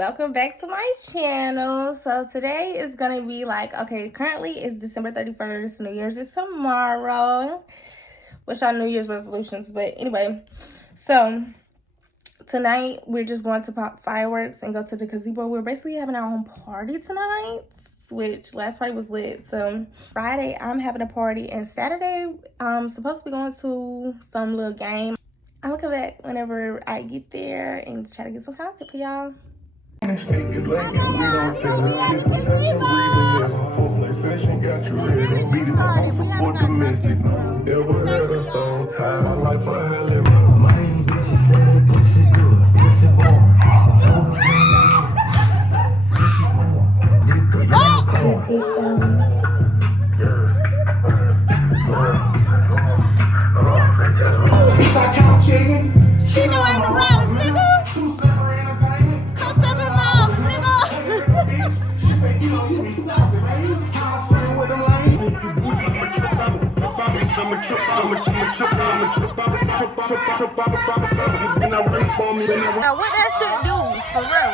welcome back to my channel. So today is gonna be like, okay, currently it's December 31st. New Year's is tomorrow. Wish I New Year's resolutions, but anyway, so tonight we're just going to pop fireworks and go to the gazebo. We're basically having our own party tonight, which last party was lit. So Friday I'm having a party, and Saturday I'm supposed to be going to some little game. I'm gonna come back whenever I get there and try to get some content for y'all. She know I'm around this nigga. Come step in my office, nigga. She said, you know, you be saucy, man. Trying to friend with them lame. Now what that shit do, for real?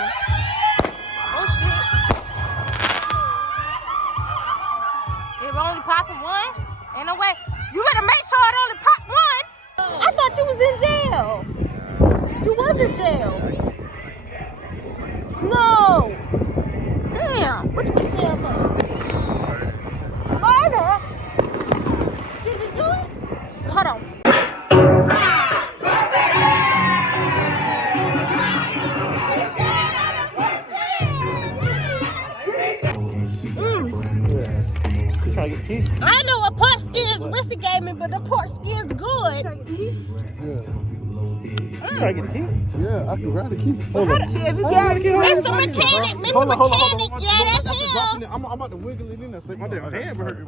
Oh shit. It only popping one? Ain't no way. You better make sure it only pop one. I thought you was in jail. You was in jail. No. Damn. What you in jail for? Murder? Did you do it? Hold on. I know what pork skins Rissy gave me, but the pork skin's good. Try to get the key? Yeah, I can grab the key. Hold on. If you got it, Mr. Mechanic, Mr. Mechanic, yeah, that's him. I'm about to wiggle it in there. My damn hand hurting.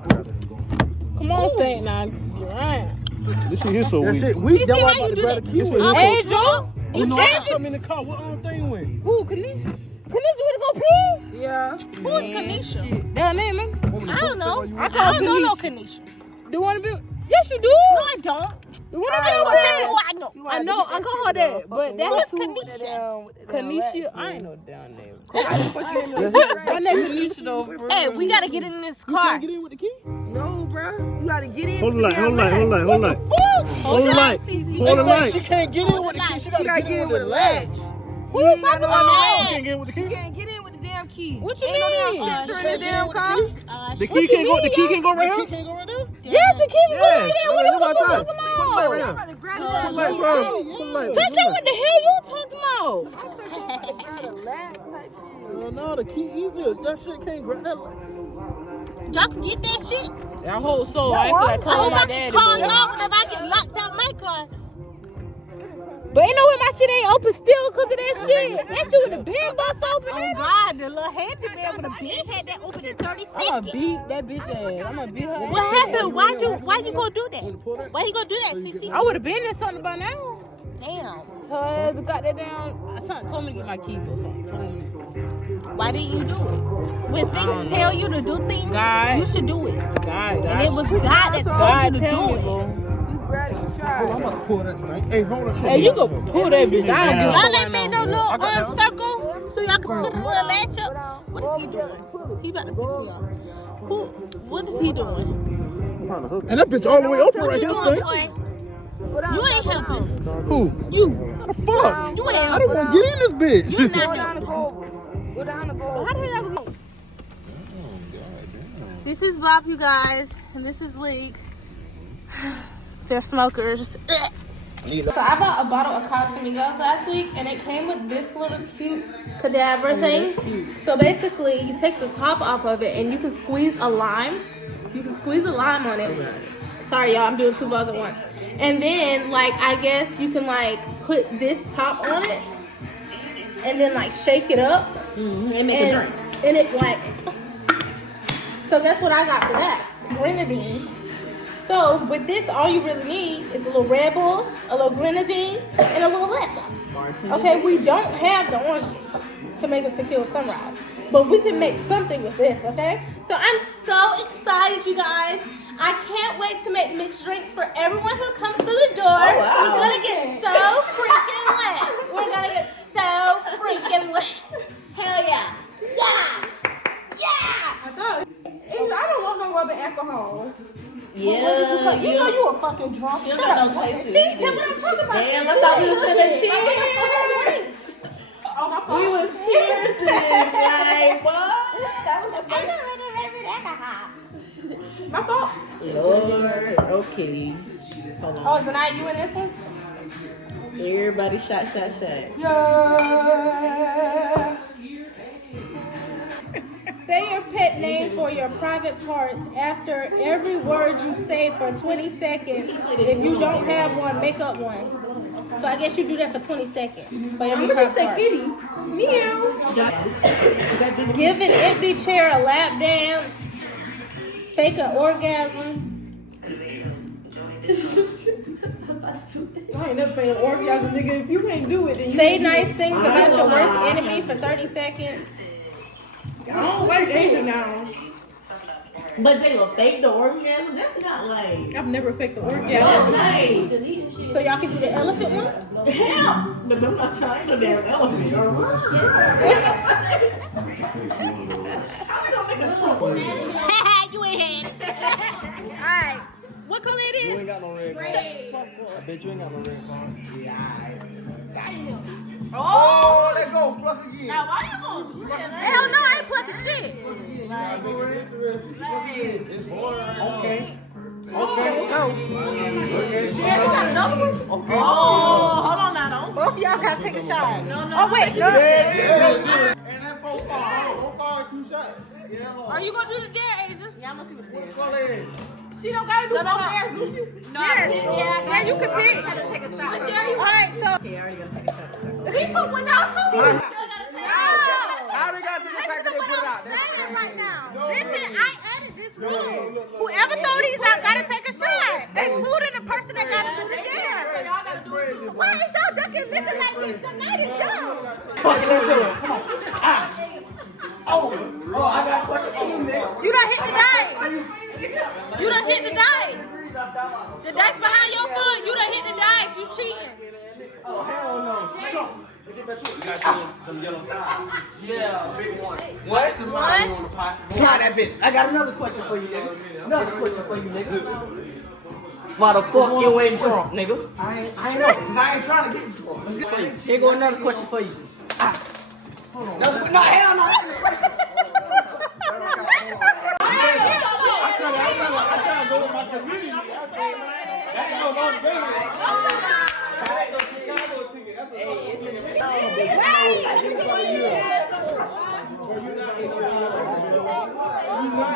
Come on, State now. You're right. This shit here so weak. That shit weak. That's why I'm about to grab the key. Angel? You know I got something in the car. What thing went? Who, Kanisha? Kanisha wanna go pee? Yeah. Who is Kanisha? That name, man? I don't know. I call don't know no Kanisha. Kanisha. The one be. Yes, you do. No, I don't. The one be I over there. know. I know. I call her that, but that's Kanisha? Kanisha. I ain't no damn name. My name Kanisha though. Hey, we gotta get in this You car. can't get in with the key? No, bro. You gotta get in. Hold the light. Hold the light. She can't get in with the key. She gotta get in with a latch. Who you talking about? She can't get in with the key. You can't get in with the damn key. What you Ain't no mean? damn sensor in the damn car. The key can't go. The key can't go right here. Yes, the kid can go right there. What you about talking that? about? I'm about to grab the Touch what the hell you talking about? latch type shit. No, the key easier. That shit can't grab that. Y'all can get that shit. That whole soul. I feel like I calling hope my I daddy. can call boy. y'all whenever I get locked out my car. But ain't no way my shit ain't open still because of that shit. That shit with the bin bust open. Oh God, the little handy man with a big had that open in 30 I'ma seconds. beat that bitch ass. I'ma beat her ass. What happened? Why you gonna do that? Why you gonna do that, CC? I would have been in something by now. Damn. Her ass got that down. Something told me to get my keyboard. Something told me. Why didn't you do it? When things tell you to do things, God. you should do it. God, And it was God that told God you to tell do me, it. bro. You grab it, you try. I'm about to pull that thing. Hey, hold on. Hey, you can pull that bitch. I don't give a Y'all fuck ain't right made now. no little circle so y'all can put the little latch up. What is he doing? He about to piss me off. What is he doing? And that bitch all the way open What right you here, doing, Stink. boy? You ain't helping. Who? You. How the fuck? You ain't I don't helping. want to get in this bitch. You're not Go down helping. the go. Go down the go. How the hell we go? This is Bob, you guys, and this is League. They're smokers. So I bought a bottle of Casamigos last week, and it came with this little cute cadaver thing. So basically, you take the top off of it, and you can squeeze a lime. You can squeeze a lime on it. Sorry, y'all, I'm doing two balls at once. And then, like, I guess you can, like, put this top on it, and then, like, shake it up. And make a drink. And it, like... So guess what I got for that? Grenadine. So with this, all you really need is a little Red Bull, a little grenadine, and a little vodka. Okay, we don't have the orange juice to make a tequila sunrise, but we can make something with this, okay? So I'm so excited, you guys. I can't wait to make mixed drinks for everyone who comes through the door. Oh, wow. We're gonna get so freaking lit. We're gonna get so freaking lit. Hell yeah. Yeah. Yeah. I don't want no rubbing alcohol. Yeah. You know you a fucking drunk. You don't know chaser. See, that's what I'm talking about. Damn, I thought we was finna cheers. Oh, my fault. We was cheersing. Like, what? That was the first. My fault. Lord. Okay. Hold on. Oh, so now you in this one? Everybody shot. Yeah. Say your pet name for your private parts after every word you say for 20 seconds. If you don't have one, make up one. So I guess you do that for 20 seconds. For every private part. Meow. Give an empty chair a lap dance. Fake an orgasm. I ain't never been an orgasm, nigga. If you can't do it, then you say nice things about your worst enemy for 30 seconds. I don't like Asia now. But Jayla, fake the orgasm? That's not like. I've never faked the orgasm. That's like. So y'all can do the elephant one? Yeah. But I'm not trying to damn elephant or what? How we gonna make a talk? You ain't had it. Alright. What color it is? You ain't got no red car. I bet you ain't got no red car. Yeah. Oh, let go. Pluck again. Now, why you gonna do that? Hell no, I ain't plucking shit. Okay. Yeah, you got another one? Okay. Oh, hold on now, don't. Both of y'all gotta take a shot. No. Oh, wait, no. Yeah. And that 4 car, 2 shots. Yeah. Are you gonna do the dare, Asia? Yeah, I'm gonna see what it What is. color is it? She don't gotta do both dares, do she? No, yeah, you can pick. I gotta take a shot. Which dare you want? Alright, so. Okay, I already gotta take a shot. We put one out too. How they got to the fact that they put it out? Saying right now. Listen, I added this rule. Whoever throw these out gotta take a shot, including the person that gotta do the dare. Y'all gotta do it too. Why is y'all drinking liquor like this? The night is young. Fuck, let's do it. Come on. Oh, I got a question for you, nigga. You done hit the dice. You done hit the dice. The dice behind your foot. You done hit the dice. You cheating. Oh, hell no. You got some yellow thighs. Yeah, big one. What? Try that bitch. I got another question for you, nigga. Another question for you, nigga. Why the fuck you ain't drunk, nigga? I ain't know. I ain't trying to get drunk. Here go another question for you. Hold on. No, hell no. I try to go with my community. That ain't no Las Vegas. I ain't no Chicago ticket. That's a it's in the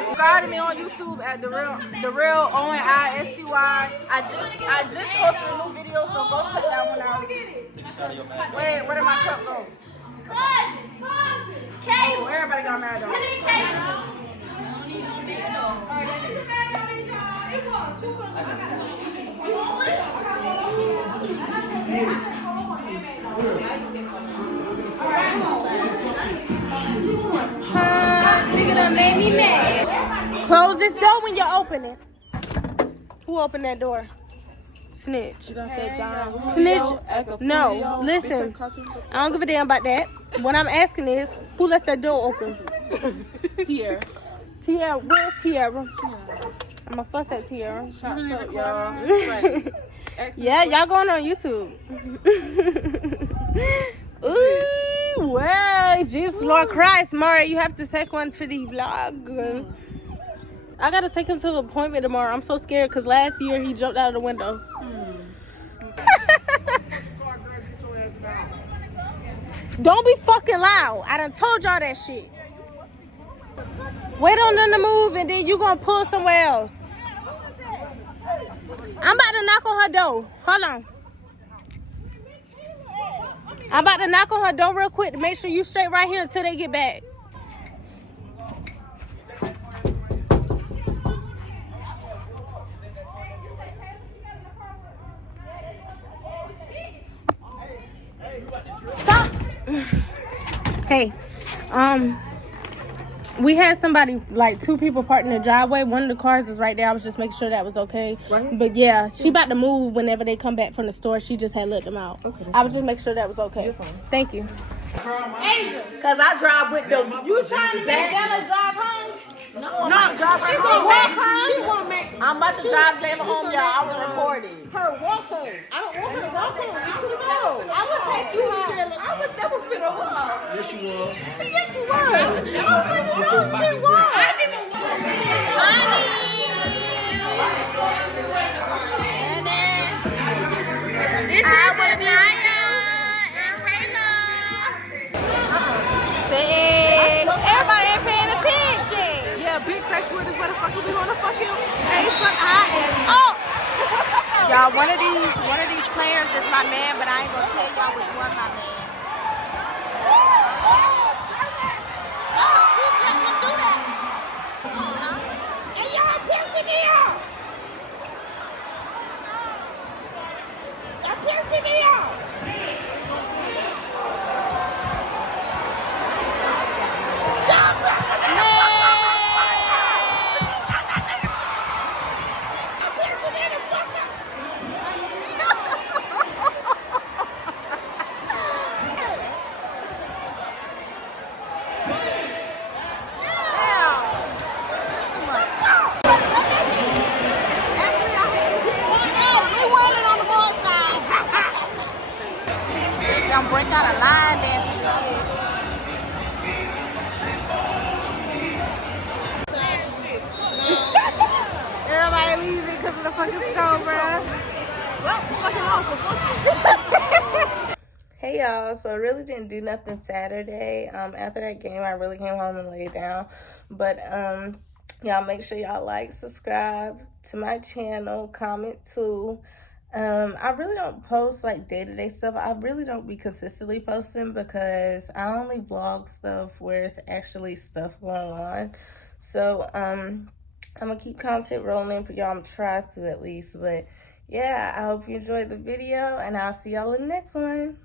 Subscribe to me on YouTube at the real ONISTY. I just posted a new video, so go check that one out. Wait, where did my cup go? Oh, everybody got mad though. Nigga done made me mad. Close this door when you open it. Who opened that door? Snitch. Snitch. No, listen. I don't give a damn about that. What I'm asking is, who left that door open? Tiara. Tiara, where's Tiara? I'm gonna fuss at Tiara. Yeah, y'all going on YouTube. Ooh, well, Jesus Lord Christ, Mara, you have to take one for the vlog. I gotta take him to an appointment tomorrow. I'm so scared because last year he jumped out of the window. Don't be fucking loud. I done told y'all that shit. Wait on them to move and then you gonna pull somewhere else. I'm about to knock on her door. Hold on. I'm about to knock on her door real quick to make sure you straight right here until they get back. Stop. Hey, we had somebody, like 2 people parked in the driveway. One of the cars is right there. I was just making sure that was okay. Right. But yeah, she about to move whenever they come back from the store. She just had let them out. Okay. I was just making sure that was okay. Thank you. Angel, Cause I drive with them. you trying to make Bella drive home? No, I'm about to drive She her gonna home. walk home. She won't make I'm about to drive Jayla home, y'all. I was recording. her walk home. I don't want her to walk home. It's too cold. I will take you home. I was never finna walk. Yes, you was. Yes, you were. I don't even know you didn't walk. I didn't even want This is Anaya and Kayla. Everybody ain't paying attention. Yeah, Big Crestwood is where the fuck we wanna fucking Facebook high and Y'all, one of these players is my man, but I ain't gonna tell y'all which one my man. And y'all pissing me off. Y'all pissing me off. Don't break out a line dance and shit. Everybody leaving because of the fucking snow, bruh. Well, fucking awful. Fuck Hey y'all, so I really didn't do nothing Saturday. After that game, I really came home and laid down. But y'all make sure y'all like, subscribe to my channel, comment too. I really don't post like day-to-day stuff. I really don't be consistently posting because I only vlog stuff where it's actually stuff going on. So I'm gonna keep content rolling for y'all. I'm trying to at least. But yeah, I hope you enjoyed the video and I'll see y'all in the next one.